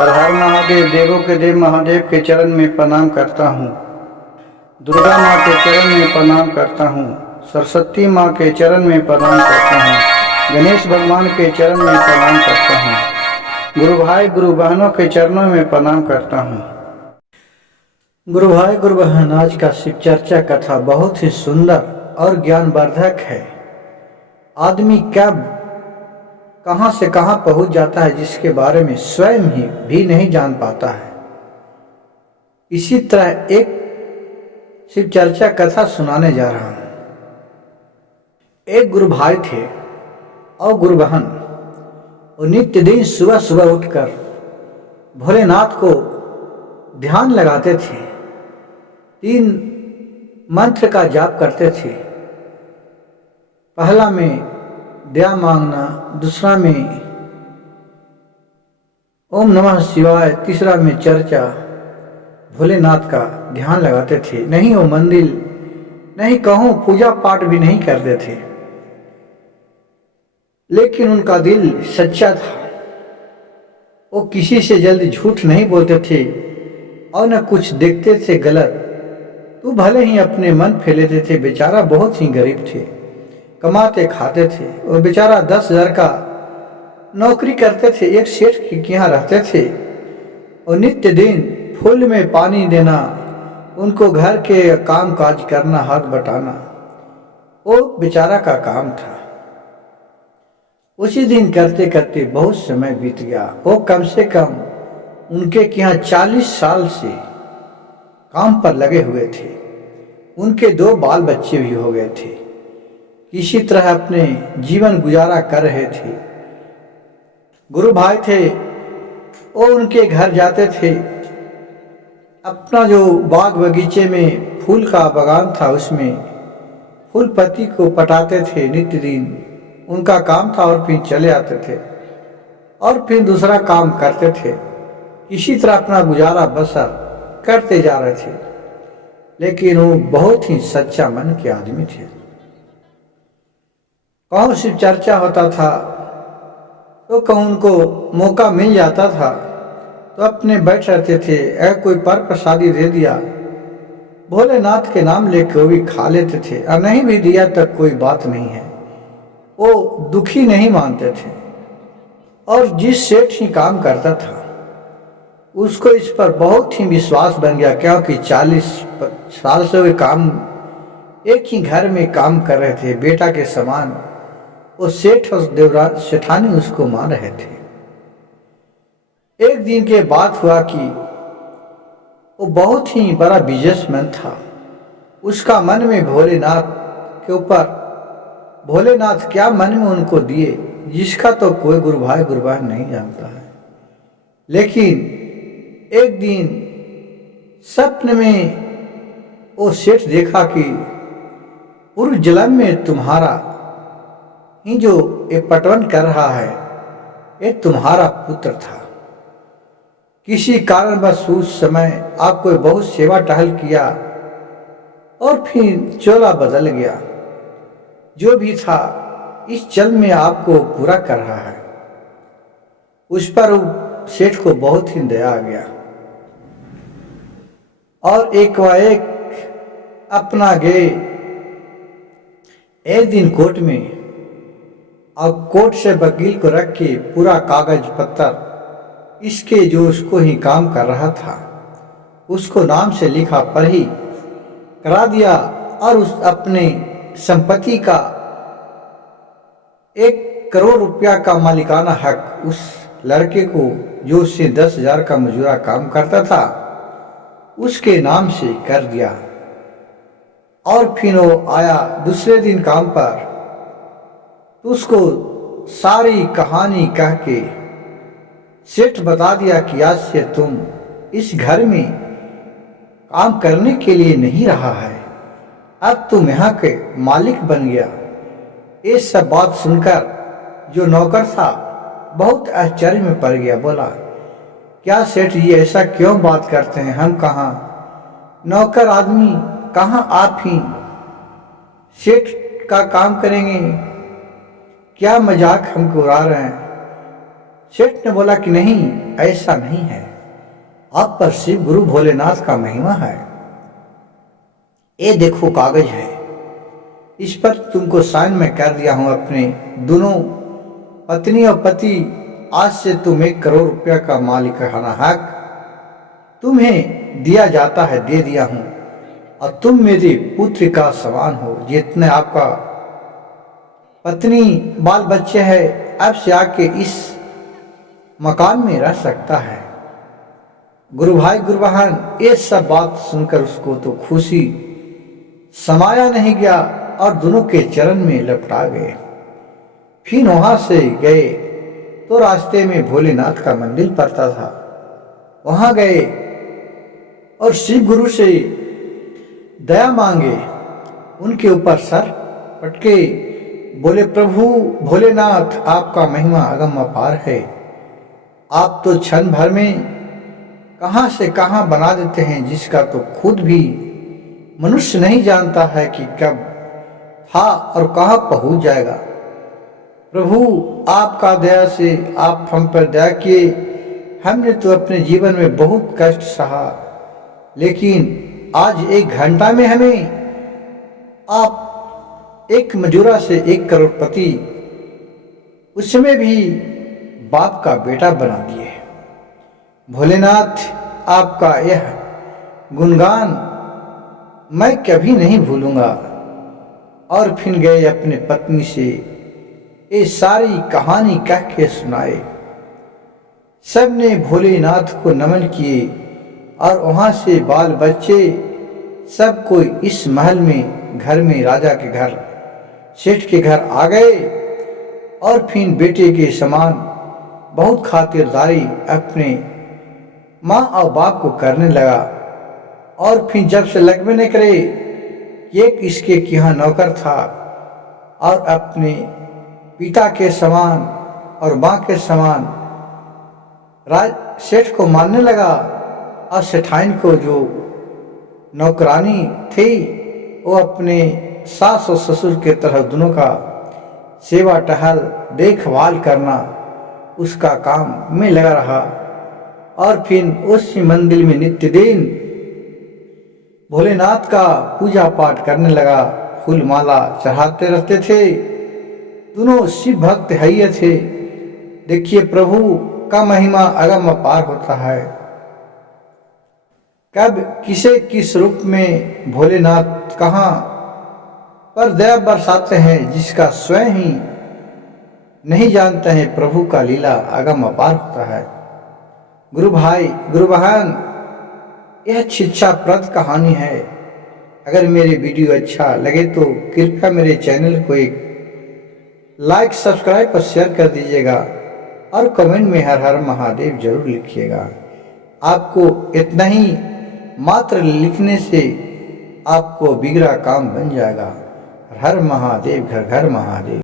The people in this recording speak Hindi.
हर हर महादेव। देवों के देव महादेव के चरण में प्रणाम करता हूँ। दुर्गा माँ के चरण में प्रणाम करता हूँ। सरस्वती माँ के चरण में प्रणाम करता हूँ। गणेश भगवान के चरण में प्रणाम करता हूँ। गुरु भाई गुरु बहनों के चरणों में प्रणाम करता हूँ। गुरु भाई गुरु बहन, आज का शिव चर्चा कथा बहुत ही सुंदर और ज्ञानवर्धक है। आदमी कब कहां से कहां पहुंच जाता है जिसके बारे में स्वयं ही भी नहीं जान पाता है। इसी तरह एक शिव चर्चा कथा सुनाने जा रहा हूं। एक गुरु भाई थे और गुरु बहन। वो नित्य दिन सुबह सुबह उठकर भोलेनाथ को ध्यान लगाते थे। 3 मंत्र का जाप करते थे। पहला में दया मांगना, दूसरा में ओम नमः शिवाय, तीसरा में चर्चा, भोलेनाथ का ध्यान लगाते थे। नहीं वो मंदिर, नहीं कहूं पूजा पाठ भी नहीं करते थे, लेकिन उनका दिल सच्चा था। वो किसी से जल्दी झूठ नहीं बोलते थे और न कुछ देखते थे गलत तो भले ही अपने मन फैलेते थे। बेचारा बहुत ही गरीब थे, कमाते खाते थे। वो बेचारा 10,000 का नौकरी करते थे। एक सेठ के यहाँ रहते थे और नित्य दिन फूल में पानी देना, उनको घर के काम काज करना, हाथ बटाना, वो बेचारा का काम था। उसी दिन करते करते बहुत समय बीत गया। वो कम से कम उनके यहाँ 40 साल से काम पर लगे हुए थे। उनके 2 बाल बच्चे भी हो गए थे। किसी तरह अपने जीवन गुजारा कर रहे थे। गुरु भाई थे, वो उनके घर जाते थे। अपना जो बाग बगीचे में फूल का बागान था, उसमें फूल पत्ती को पटाते थे। नित्य दिन उनका काम था और फिर चले आते थे और फिर दूसरा काम करते थे। इसी तरह अपना गुजारा बसर करते जा रहे थे। लेकिन वो बहुत ही सच्चा मन के आदमी थे। कहूँ शिव चर्चा होता था तो कहूँ उनको मौका मिल जाता था तो अपने बैठ रहते थे। अगर कोई पर प्रसादी दे दिया, भोलेनाथ के नाम लेकर वो भी खा लेते थे, और नहीं भी दिया तक कोई बात नहीं है। वो दुखी नहीं मानते थे। और जिस सेठ ही काम करता था उसको इस पर बहुत ही विश्वास बन गया, क्योंकि 40 साल से वे काम एक ही घर में काम कर रहे थे। बेटा के समान वो सेठ और देवराज सेठानी उसको मान रहे थे। एक दिन के बात हुआ कि वो बहुत ही बड़ा बिजनेसमैन था। उसका मन में भोलेनाथ के ऊपर, भोलेनाथ क्या मन में उनको दिए जिसका तो कोई गुरु भाई गुरु बहन नहीं जानता है। लेकिन एक दिन स्वप्न में वो सेठ देखा कि पूर्व जन्म में तुम्हारा ही जो ये पटवन कर रहा है, ये तुम्हारा पुत्र था। किसी कारणवश उस समय आपको बहुत सेवा टहल किया और फिर चोला बदल गया। जो भी था इस जन्म में आपको पूरा कर रहा है। उस पर सेठ को बहुत ही दया आ गया और एक अपना गए। एक दिन कोर्ट में, और कोर्ट से वकील को रख के पूरा कागज पत्तर इसके जो उसको ही काम कर रहा था उसको नाम से लिखा पढ़ी करा दिया और उस अपने संपत्ति का 1 करोड़ रुपया का मालिकाना हक उस लड़के को, जो उससे 10,000 का मजूरा काम करता था, उसके नाम से कर दिया। और फिर वो आया दूसरे दिन काम पर तो उसको सारी कहानी कह के सेठ बता दिया कि आज से तुम इस घर में काम करने के लिए नहीं रहा है, अब तुम यहाँ के मालिक बन गया। ये सब बात सुनकर जो नौकर था बहुत आश्चर्य में पड़ गया। बोला, क्या सेठ जी ऐसा क्यों बात करते हैं? हम कहाँ नौकर आदमी, कहाँ आप ही सेठ का काम करेंगे? क्या मजाक हमको उड़ा रहे हैं? सेठ ने बोला कि नहीं, ऐसा नहीं है, आप पर शिव गुरु भोलेनाथ का महिमा है। ये देखो कागज है, इस पर तुमको साइन मैं कर दिया हूं। अपने दोनों पत्नी और पति, आज से तुम 1 करोड़ रुपया का मालिकाना हक तुम्हें दिया जाता है, दे दिया हूं, और तुम मेरे पुत्र का समान हो। जितने आपका पत्नी बाल बच्चे हैं, अब से आके इस मकान में रह सकता है। गुरु भाई गुरु बहन, ये सब बात सुनकर उसको तो खुशी समाया नहीं गया और दोनों के चरण में लपटा गए। फिर वहां से गए तो रास्ते में भोलेनाथ का मंदिर पड़ता था, वहां गए और शिव गुरु से दया मांगे, उनके ऊपर सर पटके बोले, प्रभु भोलेनाथ, आपका महिमा अगम अपार है। आप तो क्षण भर में कहां से कहां बना देते हैं, जिसका तो खुद भी मनुष्य नहीं जानता है कि कब था और कहां पहुंच जाएगा। प्रभु आपका दया से आप हम पर दया किए। हमने तो अपने जीवन में बहुत कष्ट सहा, लेकिन आज 1 घंटा में हमें आप एक मजूरा से 1 करोड़पति, उसमें भी बाप का बेटा बना दिए। भोलेनाथ, आपका यह गुणगान मैं कभी नहीं भूलूंगा। और फिर गए अपने पत्नी से ये सारी कहानी कह के सुनाए। सबने भोलेनाथ को नमन किए और वहां से बाल बच्चे सब कोई इस महल में, घर में, राजा के घर, सेठ के घर आ गए और फिर बेटे के समान बहुत खातिरदारी अपने माँ और बाप को करने लगा। और फिर जब से लगवे न करे, एक इसके यहाँ नौकर था और अपने पिता के समान और माँ के समान राज सेठ को मानने लगा। और सेठाइन को जो नौकरानी थी, वो अपने सास और ससुर के तरह दोनों का सेवा टहल देखभाल करना, उसका काम में लगा रहा। और फिर उसी मंदिर में नित्य दिन भोलेनाथ का पूजा पाठ करने लगा, फूल माला चढ़ाते रहते थे। दोनों शिव भक्त है थे। देखिए, प्रभु का महिमा अगम अपार होता है। कब किसे किस रूप में भोलेनाथ कहां पर दया बरसाते हैं, जिसका स्वयं ही नहीं जानते हैं। प्रभु का लीला अगम अपार होता है। गुरु भाई गुरु बहन, यह शिक्षाप्रद कहानी है। अगर मेरे वीडियो अच्छा लगे तो कृपया मेरे चैनल को एक लाइक, सब्सक्राइब और शेयर कर दीजिएगा और कमेंट में हर हर महादेव जरूर लिखिएगा। आपको इतना ही मात्र लिखने से आपको बिगड़ा काम बन जाएगा। हर हर महादेव, घर घर महादेव।